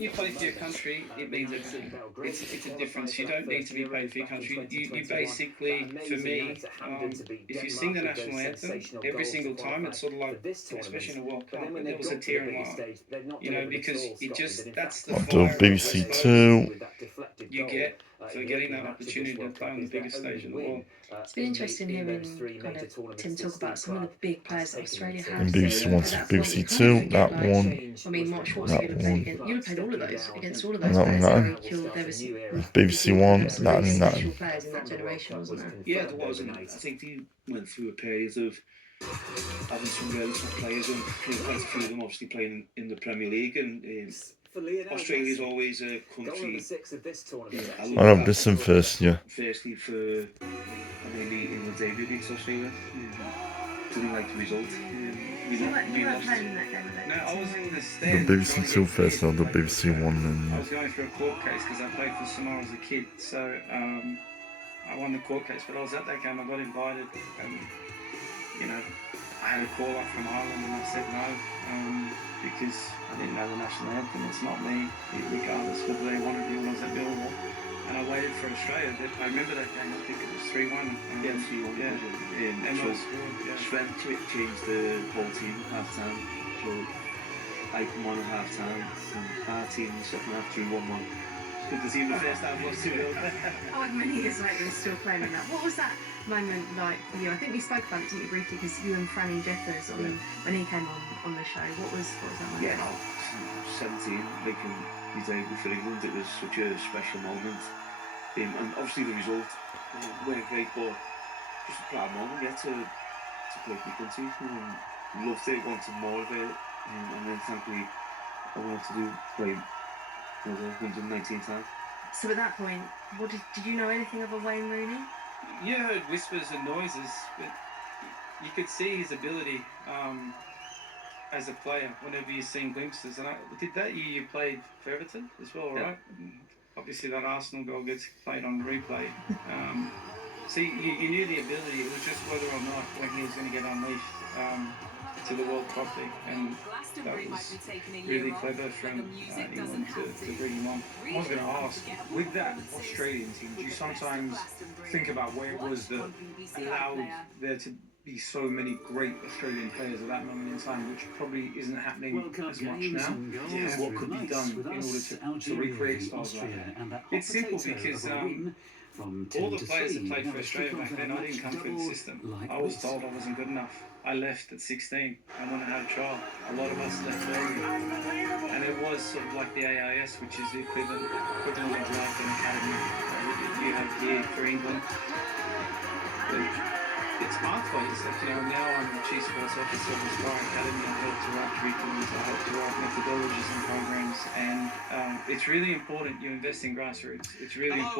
You play for your country, it means everything. It's a difference. You don't need to be paid for your country. You basically, for me, if you sing the national anthem every single time, it's sort of like, especially in a World Cup, it was a tear in my eye. You know, because it just, that's the I'll do fire of, I BBC suppose, Two. you get for getting that opportunity to play on the biggest stage in the world. It's been interesting hearing kind of Tim talk about some of the big players that Australia And had BBC at One, that point. BBC You kind Two, of forget, that like, one, I mean, Mark Schwarzer, that you'd have played one, against, you'd have played all of those against all of and those that one, players. that Very one. cool. There was BBC you One, had some that really and that special one. players in that generation, wasn't there? Yeah, there was, and I think he went through a period of having some really top players, and quite a few of them obviously playing in the Premier League, and Australia's always a country. I I know, love this one first, yeah. firstly for mainly in the debut against Australia. Didn't like the result. You weren't playing in that game, were No, I was in the The stand. BBC Two first, I'll do BBC One, I and was going through a court case because I played for Samoa as a kid, so I won the court case. But I was at that game. I got invited, and you know, I had a call up from Ireland, and I said no because I didn't know the national anthem. It's not me, regardless of whether they wanted me or was at Millwall. And I waited for Australia. I remember that game. I think it was 3-1. Yeah, 3-1. Yeah, and Shred changed the whole team at half time. So I come on at half time, and our team in the second half drew 1-1. Good to see the first half was 2-0. Oh, many years later, we're still playing in that. What was that moment like for you? I think we spoke about it, didn't we, briefly, because you and Franny Jeffers when he came on the show. What was that moment? Yeah, 17, making his debut for England. It was such a special moment. And obviously the result weren't great, but just a proud moment, yeah, to play for the country. Loved it, wanted more of it, and then thankfully I wanted to play another 119 times. So at that point, did you know anything of a Wayne Rooney? You heard whispers and noises, but you could see his ability as a player whenever you've seen glimpses. And did that year you played for Everton as well, right? Yeah. Obviously that Arsenal goal gets played on replay. So you knew the ability. It was just whether or not when he was going to get unleashed to the World Cup league, and that was really clever from England to bring him on. I was going to ask, with that Australian team, do you sometimes think about where it was that allowed there to be so many great Australian players at that moment in time, which probably isn't happening as much now? Yeah. What could be done in order to recreate styles like that? It's simple because all the players that played for Australia back then, I didn't come through the system. I was told I wasn't good enough. I left at 16. I wanted to have a trial. A lot of us left early. And it was sort of like the AIS, which is the equivalent of like an academy that you have here for England. But it's pathways. Like, you know, now I'm the Chief Sports Officer of the Aspire Academy. I help to write curriculums, I help to write methodologies and programs. And it's really important you invest in grassroots. It's really important.